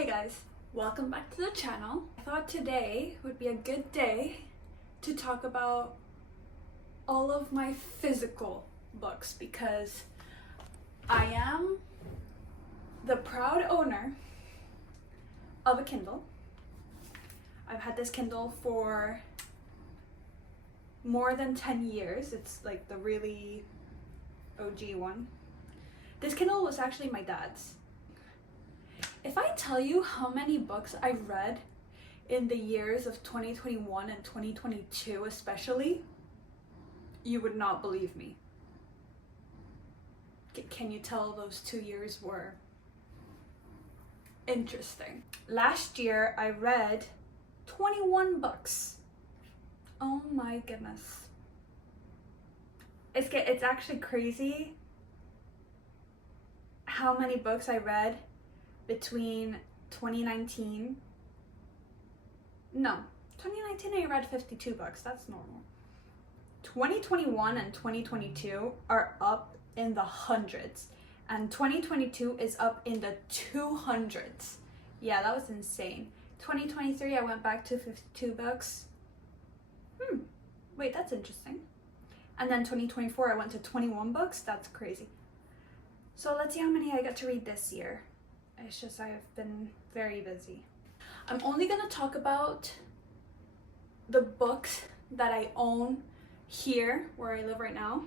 Hey guys, welcome back to the channel. I thought today would be a good day to talk about all of my physical books because I am the proud owner of a Kindle. I've had this Kindle for more than 10 years. It's like the really OG one. This Kindle was actually my dad's. If I tell you how many books I read in the years of 2021 and 2022 especially, you would not believe me. Can you tell those 2 years were interesting? Last year I read 21 books. Oh my goodness. It's actually crazy how many books I read between 2019 I read 52 books. That's normal. 2021 and 2022 are up in the hundreds, and 2022 is up in the 200s. Yeah, that was insane. 2023 I went back to 52 books. Wait, that's interesting. And then 2024 I went to 21 books. That's crazy. So let's see how many I got to read this year. It's just I've been very busy. I'm only gonna talk about the books that I own here where I live right now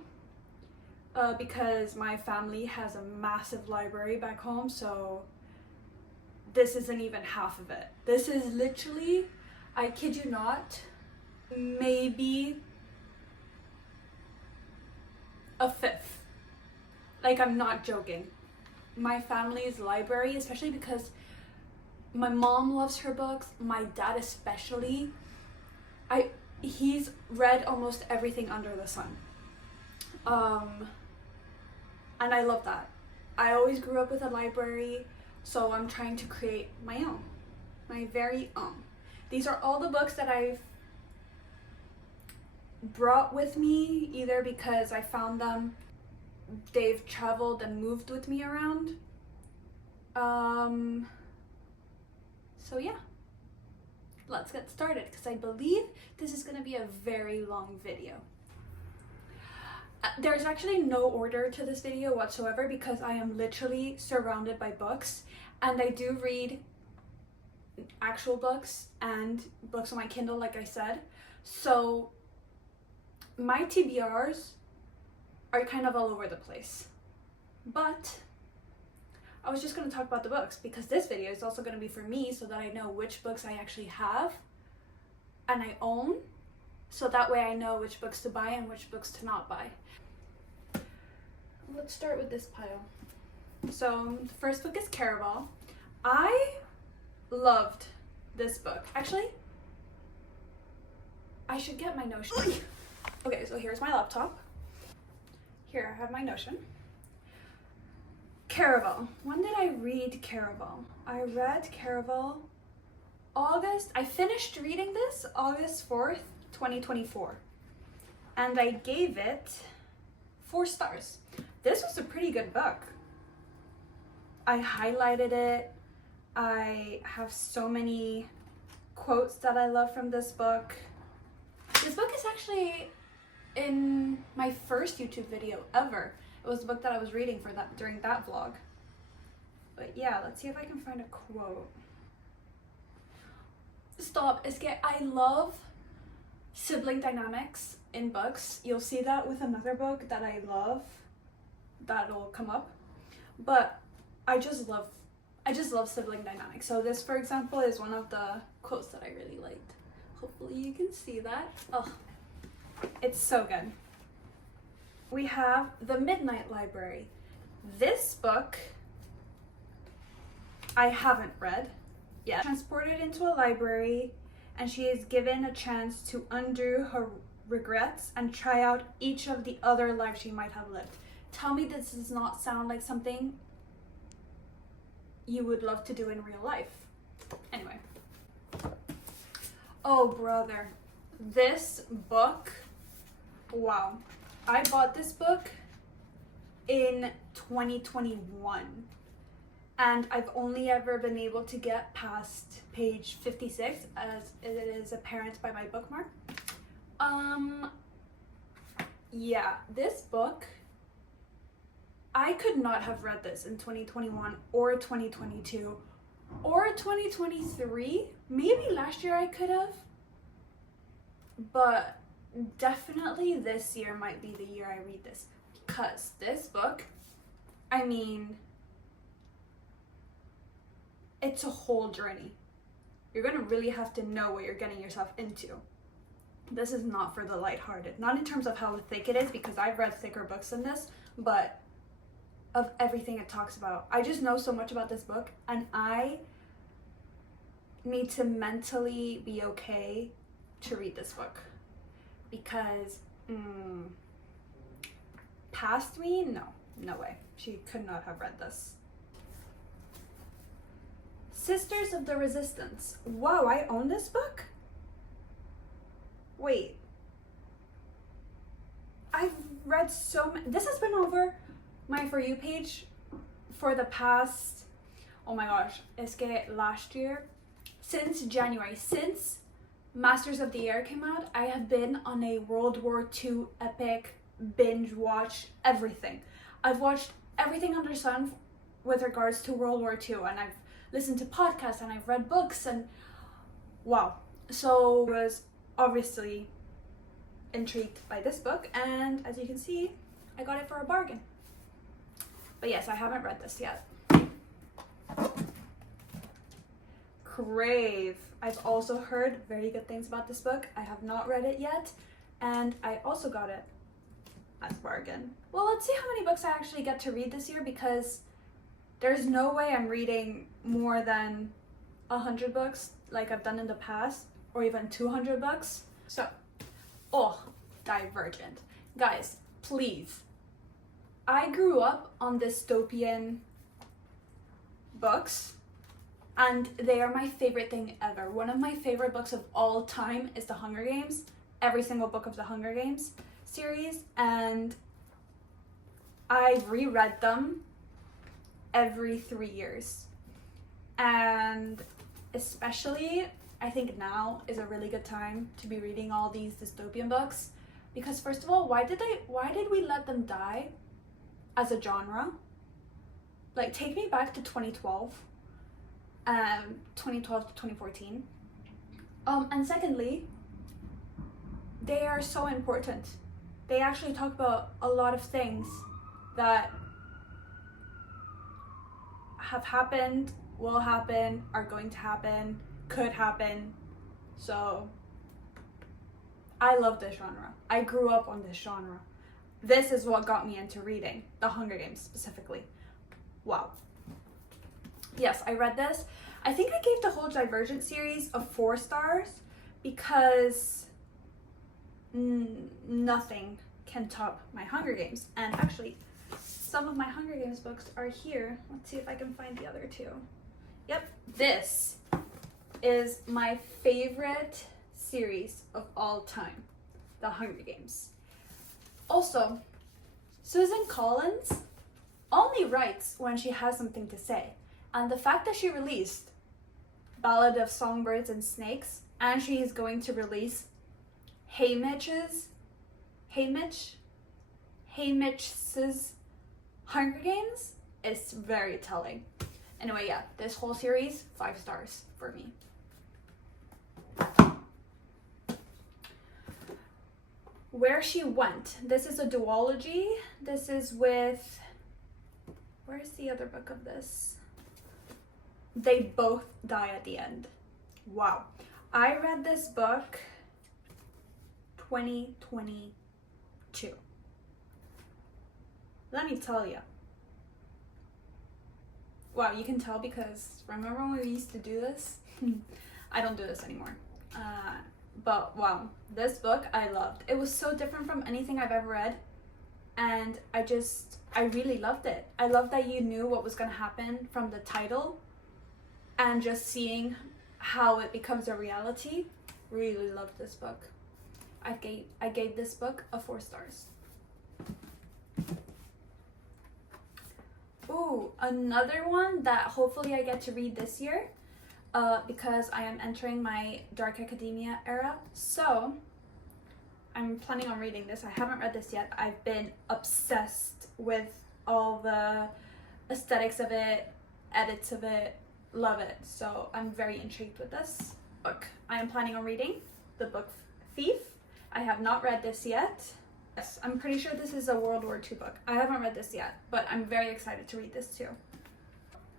because my family has a massive library back home, so this isn't even half of it. This is literally, I kid you not, maybe a fifth. Like, I'm not joking. My family's library, especially because my mom loves her books, my dad especially, he's read almost everything under the sun. And I love that. I always grew up with a library, so I'm trying to create my own, my very own. These are all the books that I've brought with me, either because I found them, they've traveled and moved with me around. So yeah, let's get started because I believe this is going to be a very long video. There's actually no order to this video whatsoever because I am literally surrounded by books, and I do read actual books and books on my Kindle, like I said. So my TBRs are kind of all over the place, but I was just going to talk about the books because this video is also going to be for me so that I know which books I actually have and I own, so that way I know which books to buy and which books to not buy. Let's start with this pile. So the first book is Caraval. I loved this book. Actually, I should get my Notion. Okay, so here's my laptop. Here I have my Notion. Caraval. When did I read Caraval? I read Caraval I finished reading this August 4th, 2024. And I gave it 4 stars. This was a pretty good book. I highlighted it. I have so many quotes that I love from this book. This book is actually in my first YouTube video ever. It was the book that I was reading during that vlog. But yeah, let's see if I can find a quote. Stop. I love sibling dynamics in books. You'll see that with another book that I love. That'll come up. But I just love sibling dynamics. So this, for example, is one of the quotes that I really liked. Hopefully you can see that. Oh, it's so good. We have The Midnight Library. This book I haven't read yet. Transported into a library, and she is given a chance to undo her regrets and try out each of the other lives she might have lived. Tell me this does not sound like something you would love to do in real life. Anyway. Oh, brother. This book, wow. I bought this book in 2021 and I've only ever been able to get past page 56 as it is apparent by my bookmark. Yeah, this book, I could not have read this in 2021 or 2022 or 2023. Maybe last year I could have, but definitely this year might be the year I read this, because this book, I mean, it's a whole journey. You're gonna really have to know what you're getting yourself into. This is not for the lighthearted, not in terms of how thick it is, because I've read thicker books than this, but of everything it talks about. I just know so much about this book, and I need to mentally be okay to read this book, because past me, no way. She could not have read this. Sisters of the Resistance. Wow, I own this book? Wait. I've read so many. This has been over my For You page for the past, oh my gosh, es que last year, since January, since Masters of the Air came out, I have been on a World War II epic binge watch everything. I've watched everything under the sun with regards to World War II, and I've listened to podcasts and I've read books, and wow. So I was obviously intrigued by this book, and as you can see, I got it for a bargain. But yes, I haven't read this yet. Crave. I've also heard very good things about this book. I have not read it yet, and I also got it as a bargain. Well, let's see how many books I actually get to read this year, because there's no way I'm reading more than 100 books like I've done in the past, or even 200 books. So, Divergent. Guys, please. I grew up on dystopian books, and they are my favorite thing ever. One of my favorite books of all time is The Hunger Games. Every single book of The Hunger Games series, and I've reread them every 3 years. And especially, I think now is a really good time to be reading all these dystopian books, because first of all, why did we let them die as a genre? Like, take me back to 2012, 2012 to 2014. And secondly, they are so important. They actually talk about a lot of things that have happened, will happen, are going to happen, could happen. So I love this genre. I grew up on this genre. This is what got me into reading The Hunger Games specifically. Wow. Yes, I read this. I think I gave the whole Divergent series a 4 stars, because nothing can top my Hunger Games. And actually, some of my Hunger Games books are here. Let's see if I can find the other two. Yep, this is my favorite series of all time, The Hunger Games. Also, Susan Collins only writes when she has something to say. And the fact that she released Ballad of Songbirds and Snakes, and she is going to release Haymitch's Hunger Games is very telling. Anyway, yeah, this whole series, 5 stars for me. Where She Went. This is a duology. This is with, where's the other book of this? They Both Die at the End. Wow. I read this book 2022. Let me tell you. Wow, you can tell because remember when we used to do this? I don't do this anymore. But wow, this book I loved. It was so different from anything I've ever read, and I really loved it. I love that you knew what was going to happen from the title, and just seeing how it becomes a reality. Really loved this book. I gave this book a 4 stars. Ooh, another one that hopefully I get to read this year, because I am entering my Dark Academia era. So I'm planning on reading this. I haven't read this yet. I've been obsessed with all the aesthetics of it, edits of it, love it. So I'm very intrigued with this book. I am planning on reading the book Thief. I have not read this yet. Yes, I'm pretty sure this is a World War II book. I haven't read this yet, but I'm very excited to read this too.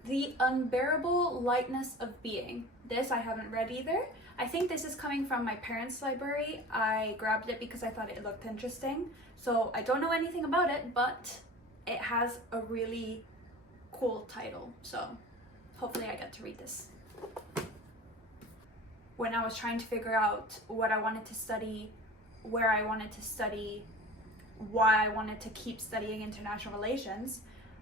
The Unbearable Lightness of Being. This I haven't read either. I think this is coming from my parents' library. I grabbed it because I thought it looked interesting. So I don't know anything about it, but it has a really cool title. So hopefully I get to read this. When I was trying to figure out what I wanted to study, where I wanted to study, why I wanted to keep studying international relations,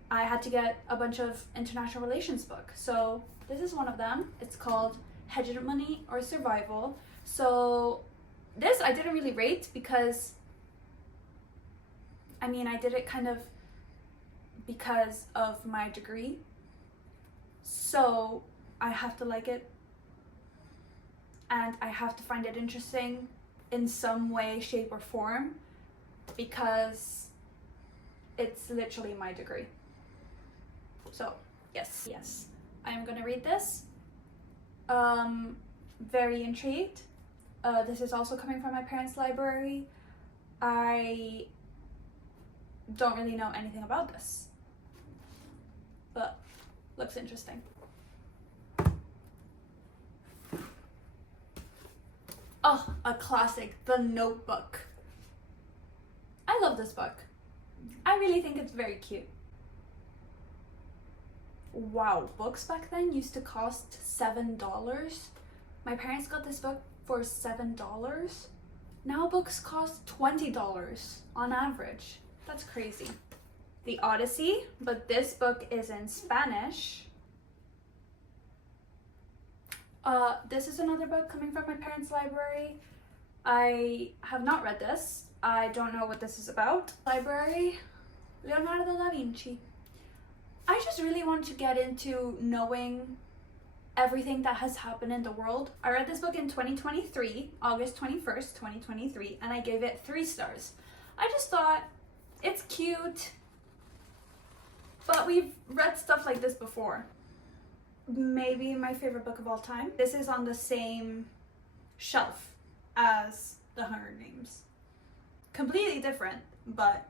I had to get a bunch of international relations books. So this is one of them. It's called Hegemony or Survival. So this I didn't really rate because, I mean, I did it kind of because of my degree. So I have to like it and I have to find it interesting in some way, shape, or form, because it's literally my degree. So yes, I am gonna read this. Very intrigued. This is also coming from my parents' library. I don't really know anything about this, but looks interesting. Oh, a classic, The Notebook. I love this book. I really think it's very cute. Wow, books back then used to cost $7. My parents got this book for $7. Now books cost $20 on average. That's crazy. The Odyssey, but this book is in Spanish. This is another book coming from my parents' library. I have not read this. I don't know what this is about. Library, Leonardo da Vinci. I just really want to get into knowing everything that has happened in the world. I read this book in 2023, August 21st, 2023, and I gave it 3 stars. I just thought, it's cute, but we've read stuff like this before. Maybe my favorite book of all time. This is on the same shelf as The Hunger Games. Completely different, but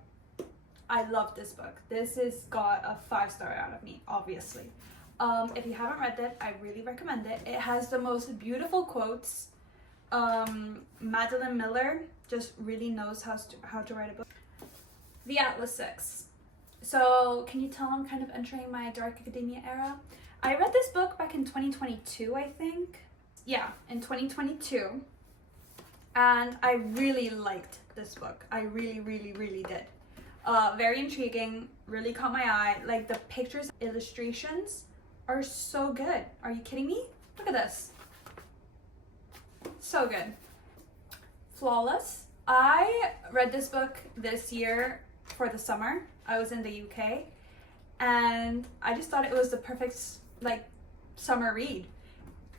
I love this book. This has got a 5-star out of me, obviously. If you haven't read it, I really recommend it. It has the most beautiful quotes. Madeline Miller just really knows how to write a book. The Atlas Six. So can you tell I'm kind of entering my Dark Academia era? I read this book back in 2022, I think. Yeah, in 2022. And I really liked this book. I really did. Very intriguing, really caught my eye. Like the pictures, illustrations are so good. Are you kidding me? Look at this. So good. Flawless. I read this book this year for the summer. I was in the UK and I just thought it was the perfect like summer read,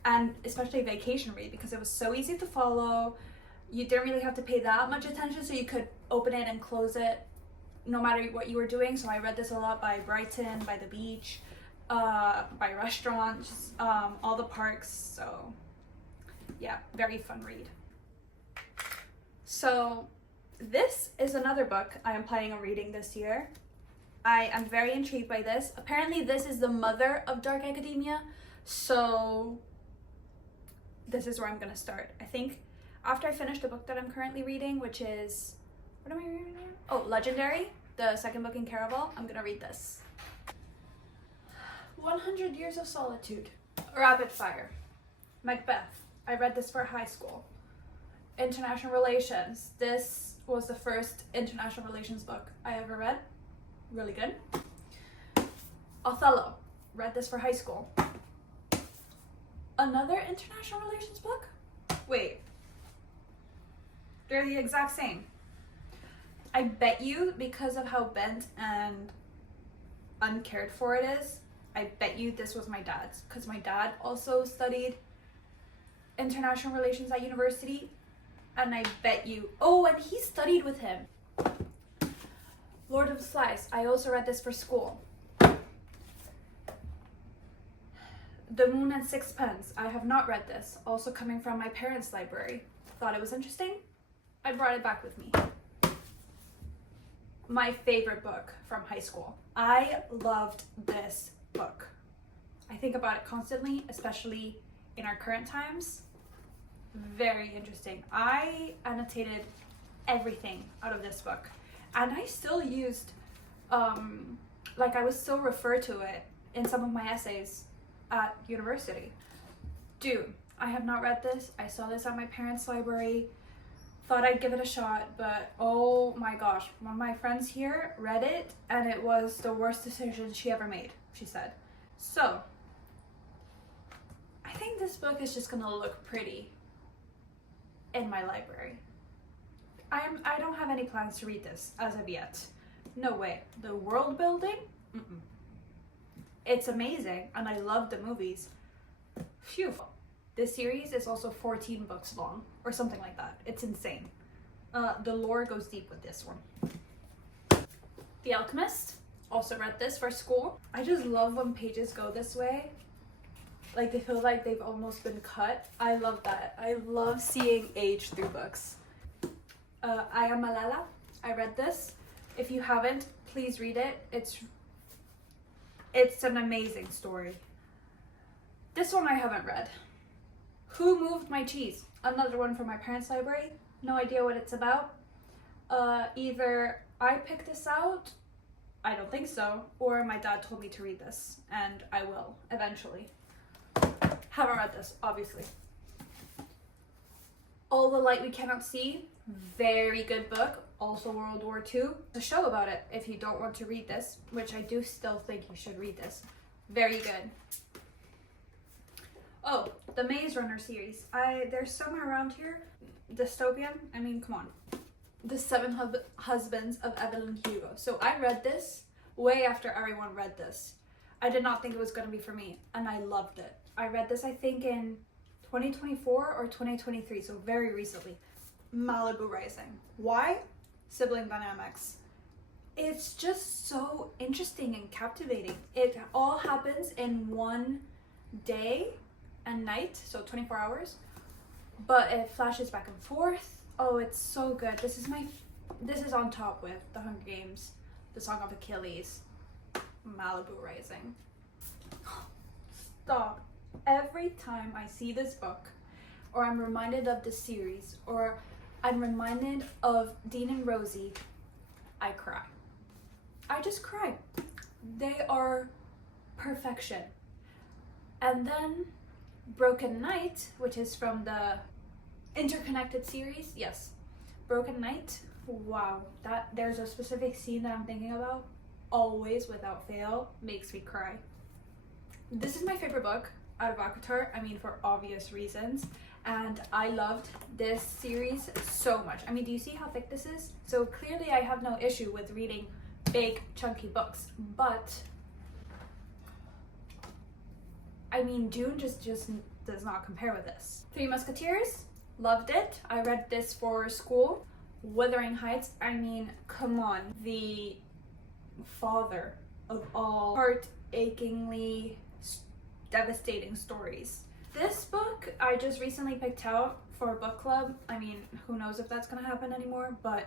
and especially vacation read, because it was so easy to follow. You didn't really have to pay that much attention, so you could open it and close it no matter what you were doing. So I read this a lot by Brighton, by the beach, by restaurants, all the parks. So yeah, very fun read. So this is another book I am planning on reading this year. I am very intrigued by this. Apparently this is the mother of Dark Academia, so this is where I'm gonna start. I think after I finish the book that I'm currently reading, which is, what am I reading now? Oh, Legendary, the second book in Caraval, I'm gonna read this. 100 Years of Solitude. Rapid Fire. Macbeth. I read this for high school. International Relations. This was the first international relations book I ever read. Really good. Othello. Read this for high school. Another international relations book? Wait. They're the exact same. I bet you, because of how bent and uncared for it is, I bet you this was my dad's, because my dad also studied international relations at university, and I bet you, oh, and he studied with him. Lord of the Flies, I also read this for school. The Moon and Sixpence, I have not read this, also coming from my parents' library. Thought it was interesting, I brought it back with me. My favorite book from high school. I loved this book. I think about it constantly, especially in our current times. Very interesting. I annotated everything out of this book, and I still used, like I was still referred to it in some of my essays at university. Dude, I have not read this. I saw this at my parents' library. Thought I'd give it a shot, but oh my gosh, one of my friends here read it and it was the worst decision she ever made, she said. So, I think this book is just gonna look pretty in my library. I don't have any plans to read this as of yet. No way. The world building? Mm-mm. It's amazing and I love the movies. Phew. This series is also 14 books long, or something like that. It's insane. The lore goes deep with this one. The Alchemist, also read this for school. I just love when pages go this way. Like they feel like they've almost been cut. I love that. I love seeing age through books. I Am Malala, I read this. If you haven't, please read it. It's an amazing story. This one I haven't read. Who Moved My Cheese? Another one from my parents' library. No idea what it's about. Either I picked this out, I don't think so, or my dad told me to read this, and I will eventually. Haven't read this, obviously. All the Light We Cannot See, very good book, also World War II. There's a show about it if you don't want to read this, which I do still think you should read this. Very good. Oh, the Maze Runner series. There's some around here. Dystopian, I mean, come on. The Seven Husbands of Evelyn Hugo. So I read this way after everyone read this. I did not think it was going to be for me, and I loved it. I read this, I think, in 2024 or 2023, so very recently. Malibu Rising. Why? Sibling dynamics. It's just so interesting and captivating. It all happens in one day and night, so 24 hours, but it flashes back and forth. Oh, it's so good. This is on top with The Hunger Games, The Song of Achilles, Malibu Rising. Stop. Every time I see this book, or I'm reminded of this series, or I'm reminded of Dean and Rosie, I cry. I just cry. They are perfection. And then Broken Night, which is from the Interconnected series, yes. Broken Night, wow. There's a specific scene that I'm thinking about, always without fail, makes me cry. This is my favorite book out of ACOTAR, I mean, for obvious reasons. And I loved this series so much. I mean, do you see how thick this is? So clearly I have no issue with reading big, chunky books, but I mean, Dune just does not compare with this. Three Musketeers, loved it. I read this for school. Wuthering Heights, I mean, come on. The father of all heart-achingly devastating stories. This book I just recently picked out for a book club. I mean, who knows if that's gonna happen anymore, but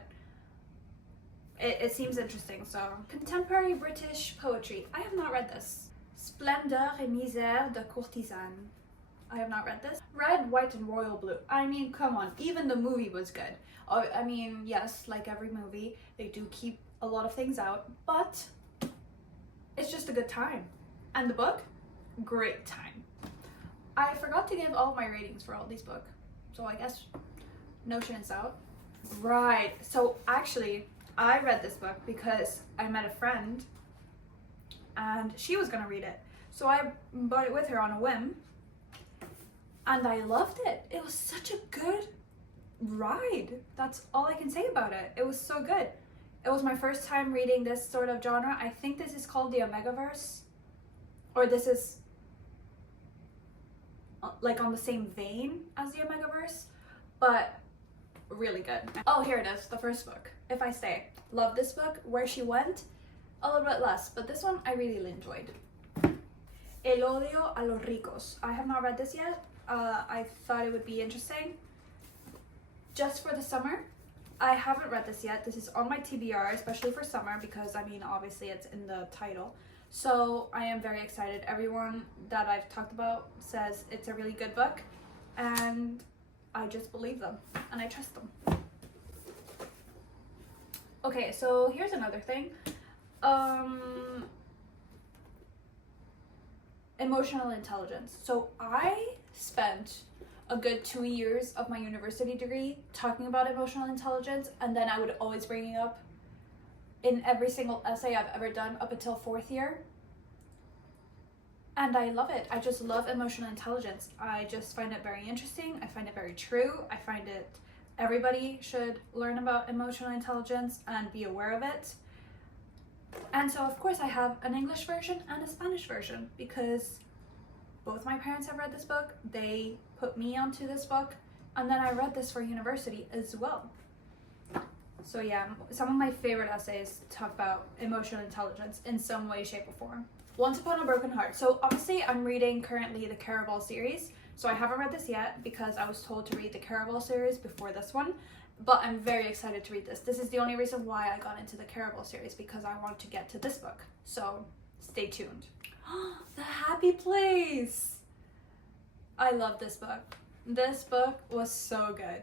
it seems interesting. So, contemporary British poetry. I have not read this. Splendeur et misère de courtisane. I have not read this. Red, White, and Royal Blue. I mean, come on. Even the movie was good. I mean, yes, like every movie, they do keep a lot of things out, but it's just a good time. And the book, great time. I forgot to give all my ratings for all these books, so I guess Notion is out. Right, so actually, I read this book because I met a friend and she was gonna read it. So I bought it with her on a whim and I loved it. It was such a good ride. That's all I can say about it. It was so good. It was my first time reading this sort of genre. I think this is called the Omegaverse, or this is like on the same vein as the Omegaverse, but really good. Oh, here it is, the first book, If I Stay. Love this book. Where She Went, a little bit less, but this one I really enjoyed. El Odio a los Ricos. I have not read this yet. I thought it would be interesting. Just for the summer. I haven't read this yet. This is on my TBR, especially for summer, because I mean, obviously it's in the title. So I am very excited. Everyone that I've talked about says it's a really good book, and I just believe them and I trust them. Okay, so here's another thing. Emotional intelligence. So I spent a good 2 years of my university degree talking about emotional intelligence, and then I would always bring it up in every single essay I've ever done up until 4th year. And I love it. I just love emotional intelligence. I just find it very interesting. I find it very true. I find it, everybody should learn about emotional intelligence and be aware of it. And so of course I have an English version and a Spanish version, because both my parents have read this book. They put me onto this book, and then I read this for university as well. So yeah, some of my favorite essays talk about emotional intelligence in some way, shape, or form. Once Upon a Broken Heart. So obviously I'm reading currently the Caraval series. So I haven't read this yet because I was told to read the Caraval series before this one. But I'm very excited to read this. This is the only reason why I got into the Caraval series, because I want to get to this book. So stay tuned. The Happy Place. I love this book. This book was so good.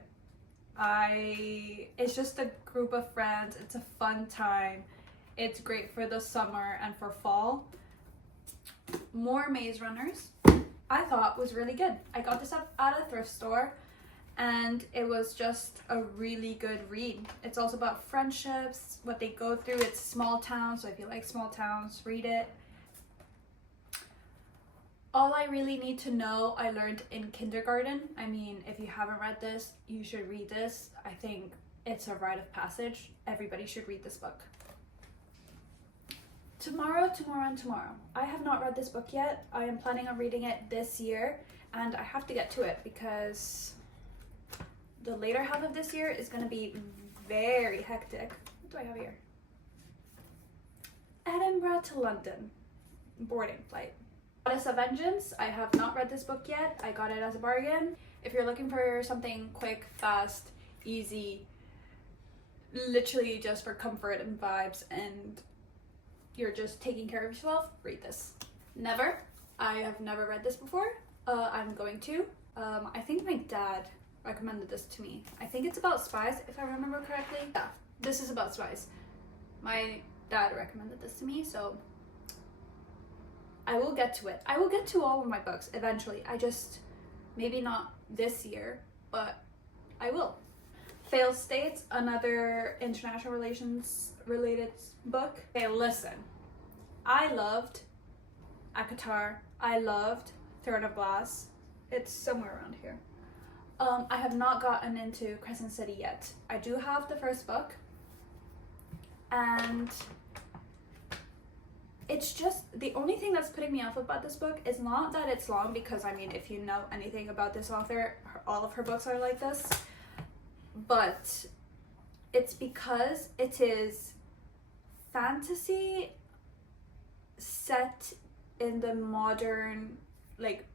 It's just a group of friends. It's a fun time. It's great for the summer and for fall. More Maze Runners, I thought was really good. I got this at a thrift store, and it was just a really good read. It's also about friendships, what they go through. It's small town, so if you like small towns, read it. All I Really Need to Know, I learned in kindergarten. I mean, if you haven't read this, you should read this. I think it's a rite of passage. Everybody should read this book. Tomorrow, Tomorrow, and Tomorrow. I have not read this book yet. I am planning on reading it this year, and I have to get to it because the later half of this year is going to be very hectic. What do I have here? Edinburgh to London. Boarding flight. Goddess of Vengeance. I have not read this book yet. I got it as a bargain. If you're looking for something quick, fast, easy, literally just for comfort and vibes, and you're just taking care of yourself, read this. Never. I have never read this before. I'm going to. I think my dad recommended this to me. I think it's about spies, if I remember correctly. Yeah, this is about spies. My dad recommended this to me, so I will get to it. I will get to all of my books eventually. I just, maybe not this year, but I will. Failed States, another international relations related book. Okay, listen. I loved ACOTAR. I loved Throne of Glass. It's somewhere around here. I have not gotten into Crescent City yet. I do have the first book, and it's just, the only thing that's putting me off about this book is not that it's long, because I mean, if you know anything about this author, all of her books are like this, but it's because it is fantasy set in the modern, like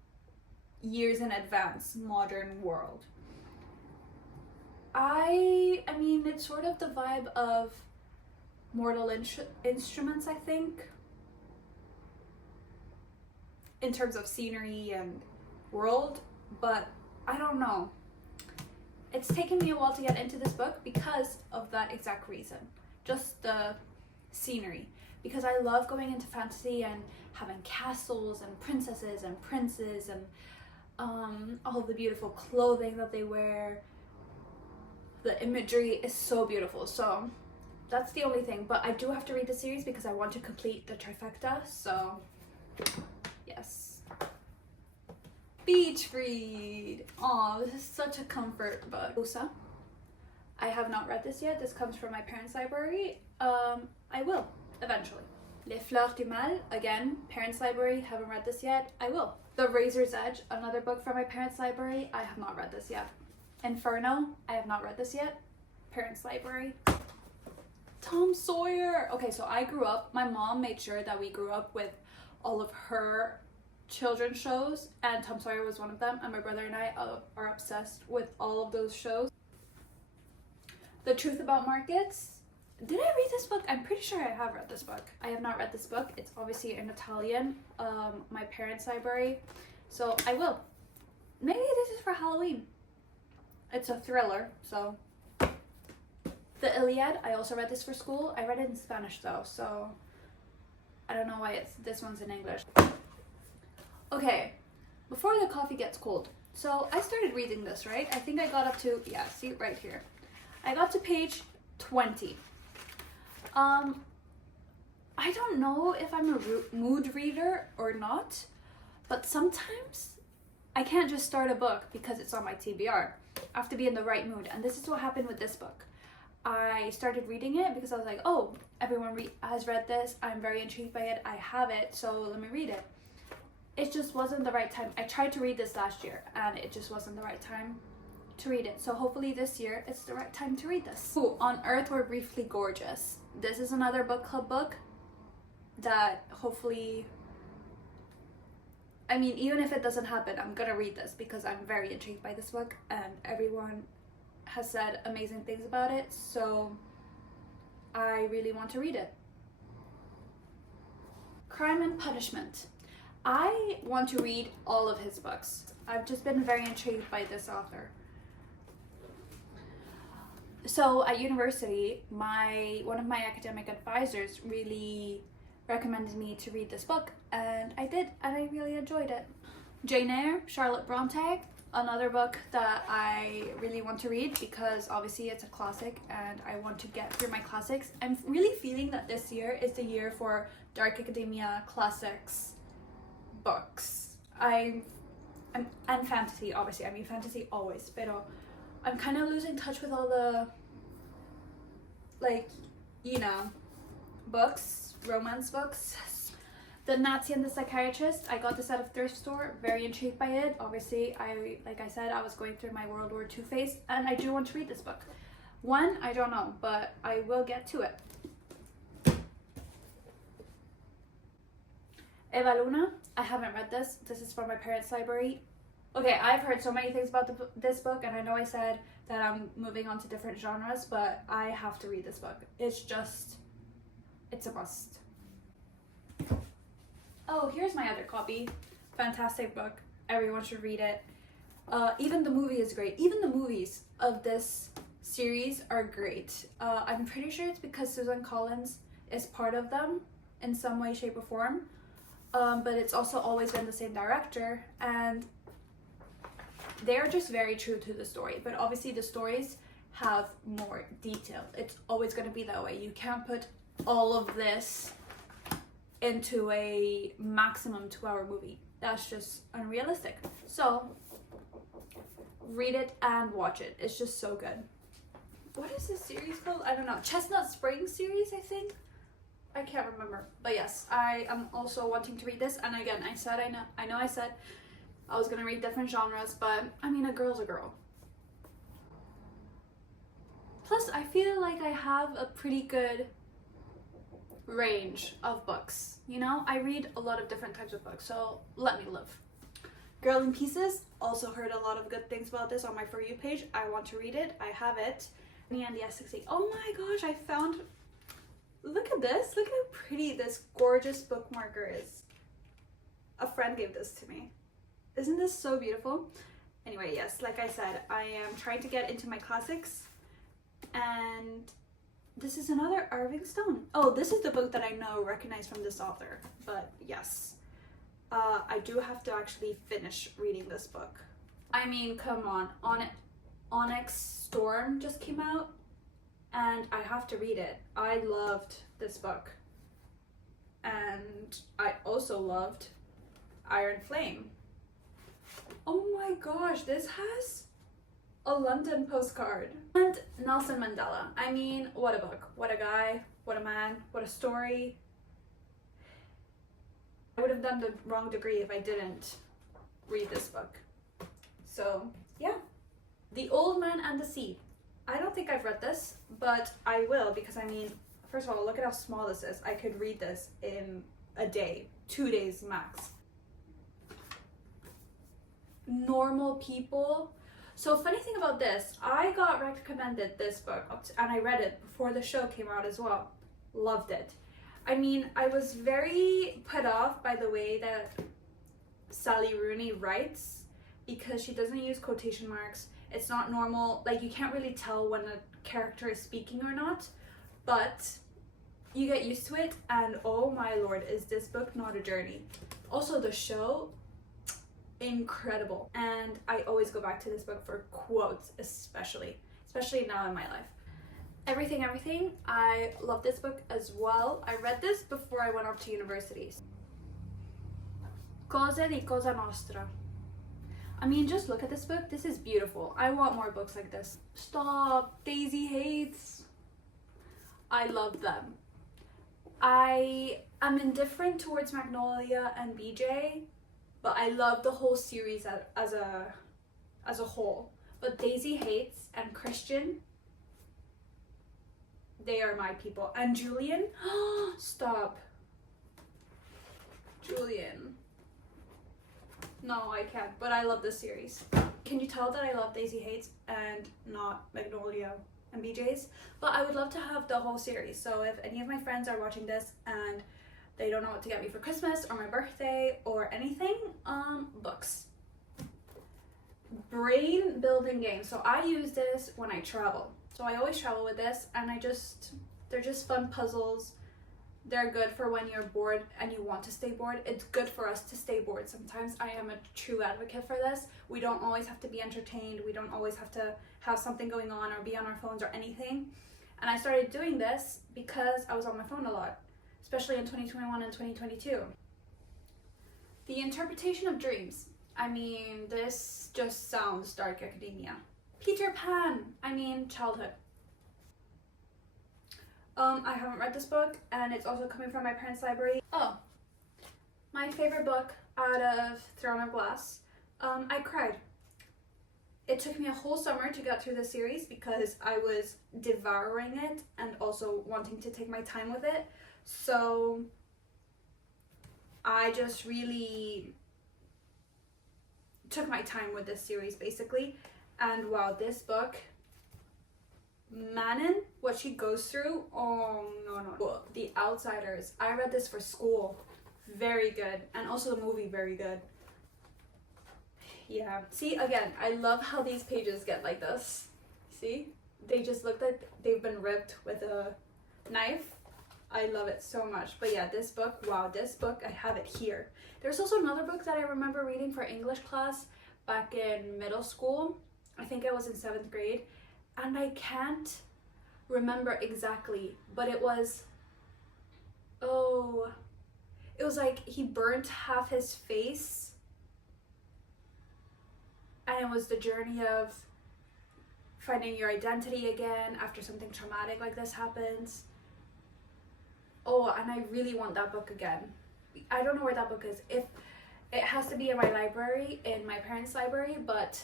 years in advance modern world. I mean, it's sort of the vibe of Mortal Instruments, I think, in terms of scenery and world, but I don't know. It's taken me a while to get into this book because of that exact reason. Just the scenery. Because I love going into fantasy and having castles and princesses and princes and all the beautiful clothing that they wear. The imagery is so beautiful. So that's the only thing. But I do have to read the series because I want to complete the trifecta. So yes. Beach read. Oh, this is such a comfort book. Usa. I have not read this yet. This comes from my parents' library. I will, eventually. Les Fleurs du Mal, again, parents' library, haven't read this yet, I will. The Razor's Edge, another book from my parents' library, I have not read this yet. Inferno, I have not read this yet, parents' library. Tom Sawyer! Okay, so I grew up, my mom made sure that we grew up with all of her children's shows, and Tom Sawyer was one of them, and my brother and I are obsessed with all of those shows. The Truth About Markets. Did I read this book? I'm pretty sure I have read this book. I have not read this book. It's obviously in Italian, my parents' library, so I will. Maybe this is for Halloween. It's a thriller, so. The Iliad, I also read this for school. I read it in Spanish though, so I don't know why this one's in English. Okay, before the coffee gets cold. So I started reading this, right? I think I got up to, yeah, see right here. I got to page 20. I don't know if I'm a mood reader or not, but sometimes I can't just start a book because it's on my TBR. I have to be in the right mood, and this is what happened with this book. I started reading it because I was like, oh, everyone has read this, I'm very intrigued by it, I have it, so let me read it. It just wasn't the right time. I tried to read this last year, and it just wasn't the right time to read it. So hopefully this year it's the right time to read this. Ooh, On Earth We're Briefly Gorgeous. This is another book club book that hopefully, I mean, even if it doesn't happen, I'm gonna read this because I'm very intrigued by this book and everyone has said amazing things about it, so I really want to read it. Crime and Punishment. I want to read all of his books. I've just been very intrigued by this author. So at university, one of my academic advisors really recommended me to read this book, and I did, and I really enjoyed it. Jane Eyre, Charlotte Bronte, another book that I really want to read because obviously it's a classic and I want to get through my classics. I'm really feeling that this year is the year for Dark Academia classics books. And fantasy, obviously. I mean fantasy always, pero I'm kind of losing touch with all the, like, you know, books, romance books. The Nazi and the Psychiatrist, I got this at a thrift store, very intrigued by it. Obviously, like I said, I was going through my World War II phase, and I do want to read this book. When, I don't know, but I will get to it. Eva Luna, I haven't read this. This is from my parents' library. Okay, I've heard so many things about this book, and I know I said that I'm moving on to different genres, but I have to read this book. It's a must. Oh, here's my other copy. Fantastic book. Everyone should read it. Even the movie is great. Even the movies of this series are great. I'm pretty sure it's because Susan Collins is part of them in some way, shape, or form. But it's also always been the same director, and they're just very true to the story. But obviously the stories have more detail. It's always going to be that way. You can't put all of this into a maximum 2-hour movie. That's just unrealistic. So read it and watch it. It's just so good. What is this series called? I don't know. Chestnut Springs series, I think. I can't remember. But yes, I am also wanting to read this. And again, I know I said I was gonna read different genres, but I mean, a girl's a girl. Plus, I feel like I have a pretty good range of books, you know? I read a lot of different types of books, so let me live. Girl in Pieces, also heard a lot of good things about this on my For You page. I want to read it. I have it. Me and the S60. Oh my gosh, I found, look at this. Look at how pretty this gorgeous bookmarker is. A friend gave this to me. Isn't this so beautiful? Anyway, yes, like I said, I am trying to get into my classics, and this is another Irving Stone. Oh, this is the book that I recognize from this author, but yes. I do have to actually finish reading this book. I mean, come on. Onyx Storm just came out, and I have to read it. I loved this book. And I also loved Iron Flame. Oh my gosh, this has a London postcard. And Nelson Mandela. I mean, what a book, what a guy, what a man, what a story. I would have done the wrong degree if I didn't read this book. So yeah. The Old Man and the Sea. I don't think I've read this, but I will, because I mean, first of all, look at how small this is. I could read this in a day, 2 days max. Normal People. So funny thing about this, I got recommended this book and I read it before the show came out as well. Loved it. I mean, I was very put off by the way that Sally Rooney writes, because she doesn't use quotation marks. It's not normal, like you can't really tell when a character is speaking or not, but you get used to it, and oh my lord, is this book not a journey. Also the show, incredible, and I always go back to this book for quotes, especially now in my life. Everything, I love this book as well. I read this before I went off to university. Cose di Cosa Nostra. I mean, just look at this book. This is beautiful. I want more books like this. Stop. Daisy Hates. I love them. I am indifferent towards Magnolia and BJ, but I love the whole series as a whole. But Daisy Hates and Christian, they are my people. And Julian, stop. Julian. No, I can't, but I love this series. Can you tell that I love Daisy Hates and not Magnolia and BJ's? But I would love to have the whole series. So if any of my friends are watching this and they don't know what to get me for Christmas or my birthday or anything, books. Brain building games. So I use this when I travel. So I always travel with this, and they're just fun puzzles. They're good for when you're bored and you want to stay bored. It's good for us to stay bored sometimes. I am a true advocate for this. We don't always have to be entertained. We don't always have to have something going on or be on our phones or anything. And I started doing this because I was on my phone a lot, especially in 2021 and 2022. The interpretation of dreams. I mean, this just sounds dark academia. Peter Pan. I mean, childhood. I haven't read this book, and it's also coming from my parents' library. Oh, my favorite book out of Throne of Glass. I cried. It took me a whole summer to get through this series because I was devouring it and also wanting to take my time with it. So I just really took my time with this series basically. And wow, this book, Manon, what she goes through, oh no. The Outsiders, I read this for school, very good, and also the movie, very good. Yeah, see, again, I love how these pages get like this. See, they just look like they've been ripped with a knife. I love it so much. But yeah, this book, wow, this book, I have it here. There's also another book that I remember reading for English class back in middle school. I think I was in 7th grade. And I can't remember exactly, but it was like he burnt half his face, and it was the journey of finding your identity again after something traumatic like this happens. Oh, and I really want that book again. I don't know where that book is. If it has to be in my library, in my parents' library, but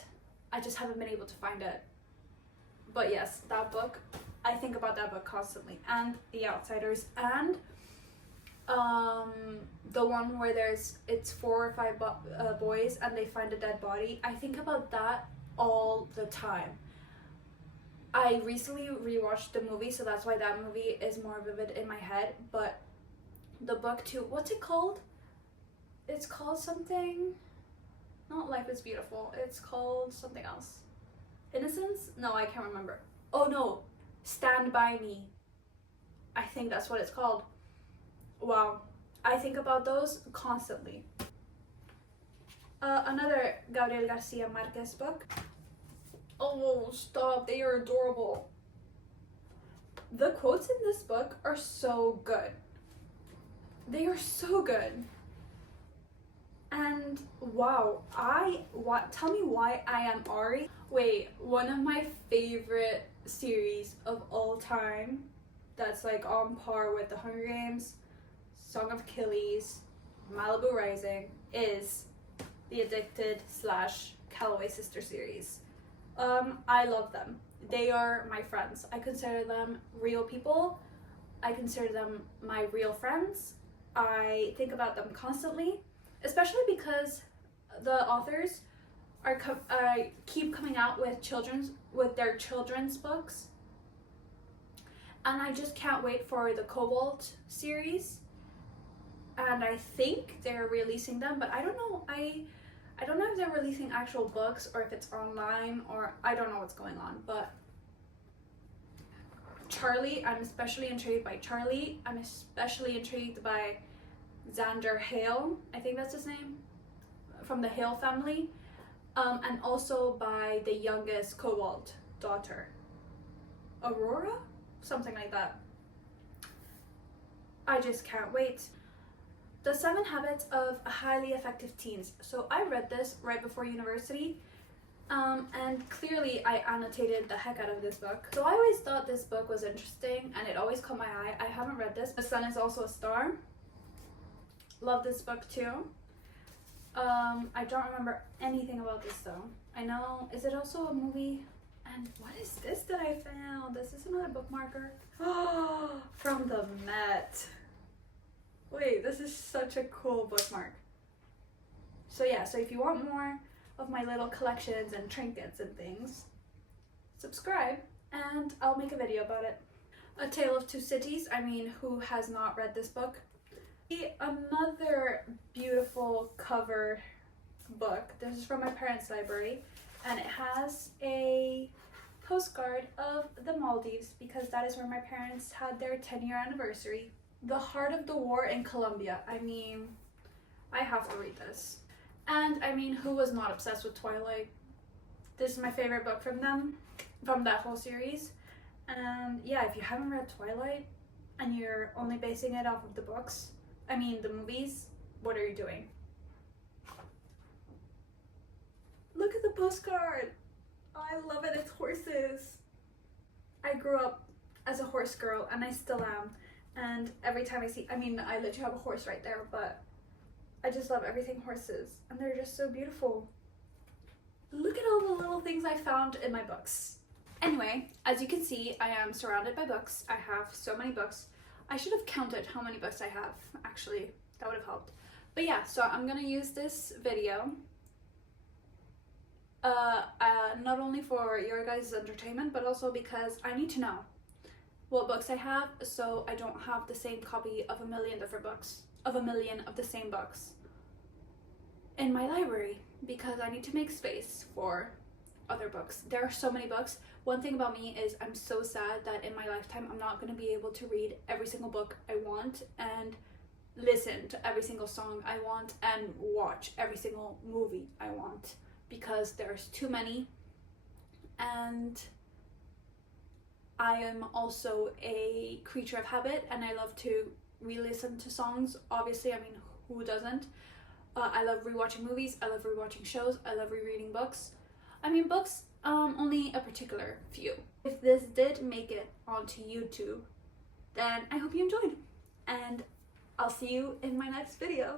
I just haven't been able to find it. But yes, that book, I think about that book constantly. And The Outsiders, and the one where it's 4 or 5 boys and they find a dead body. I think about that all the time. I recently rewatched the movie, so that's why that movie is more vivid in my head. But the book too, what's it called? It's called something, not Life is Beautiful, it's called something else. Innocence? No, I can't remember. Oh no, Stand By Me. I think that's what it's called. Wow, I think about those constantly. Another Gabriel Garcia Marquez book. Oh, stop, they are adorable. The quotes in this book are so good. They are so good. And wow, tell me why I Am Ari. Wait, one of my favorite series of all time that's like on par with The Hunger Games, Song of Achilles, Malibu Rising, is the Addicted / Calloway Sister series. I love them. They are my friends. I consider them real people. I consider them my real friends. I think about them constantly, especially because the authors are keep coming out with their children's books, and I just can't wait for the Cobalt series. And I think they're releasing them, but I don't know. I don't know if they're releasing actual books or if it's online, or I don't know what's going on. But Charlie, I'm especially intrigued by Charlie. I'm especially intrigued by Xander Hale, I think that's his name, from the Hale family, and also by the youngest Cobalt daughter, Aurora, something like that. I just can't wait. The 7 Habits of Highly Effective Teens. So I read this right before university, and clearly I annotated the heck out of this book. So I always thought this book was interesting, and it always caught my eye. I haven't read this. The Sun is Also a Star. Love this book too. I don't remember anything about this though. I know, is it also a movie? And what is this that I found? This is another bookmarker. Oh, from the Met. Wait, this is such a cool bookmark. So yeah, so if you want more of my little collections and trinkets and things, subscribe and I'll make a video about it. A Tale of Two Cities. I mean, who has not read this book? Another beautiful cover book. This is from my parents' library, and it has a postcard of the Maldives because that is where my parents had their 10-year anniversary. The Heart of the War in Colombia. I mean, I have to read this. And I mean, who was not obsessed with Twilight? This is my favorite book from them, from that whole series. And yeah, if you haven't read Twilight and you're only basing it off of the books, I mean the movies, what are you doing? Look at the postcard. I love it. It's horses. I grew up as a horse girl, and I still am. And every time I see, I mean, I literally have a horse right there, but I just love everything horses, and they're just so beautiful. Look at all the little things I found in my books. Anyway, as you can see, I am surrounded by books. I have so many books. I should have counted how many books I have, actually. That would have helped. But yeah, so I'm gonna use this video not only for your guys' entertainment, but also because I need to know what books I have, so I don't have the same copy of a million different books, of a million of the same books in my library, because I need to make space for other books. There are so many books. One thing about me is I'm so sad that in my lifetime I'm not going to be able to read every single book I want and listen to every single song I want and watch every single movie I want, because there's too many. And I am also a creature of habit, and I love to re-listen to songs. Obviously, I mean, who doesn't? I love rewatching movies, I love rewatching shows, I love rereading books. I mean, books, only a particular few. If this did make it onto YouTube, then I hope you enjoyed, and I'll see you in my next video.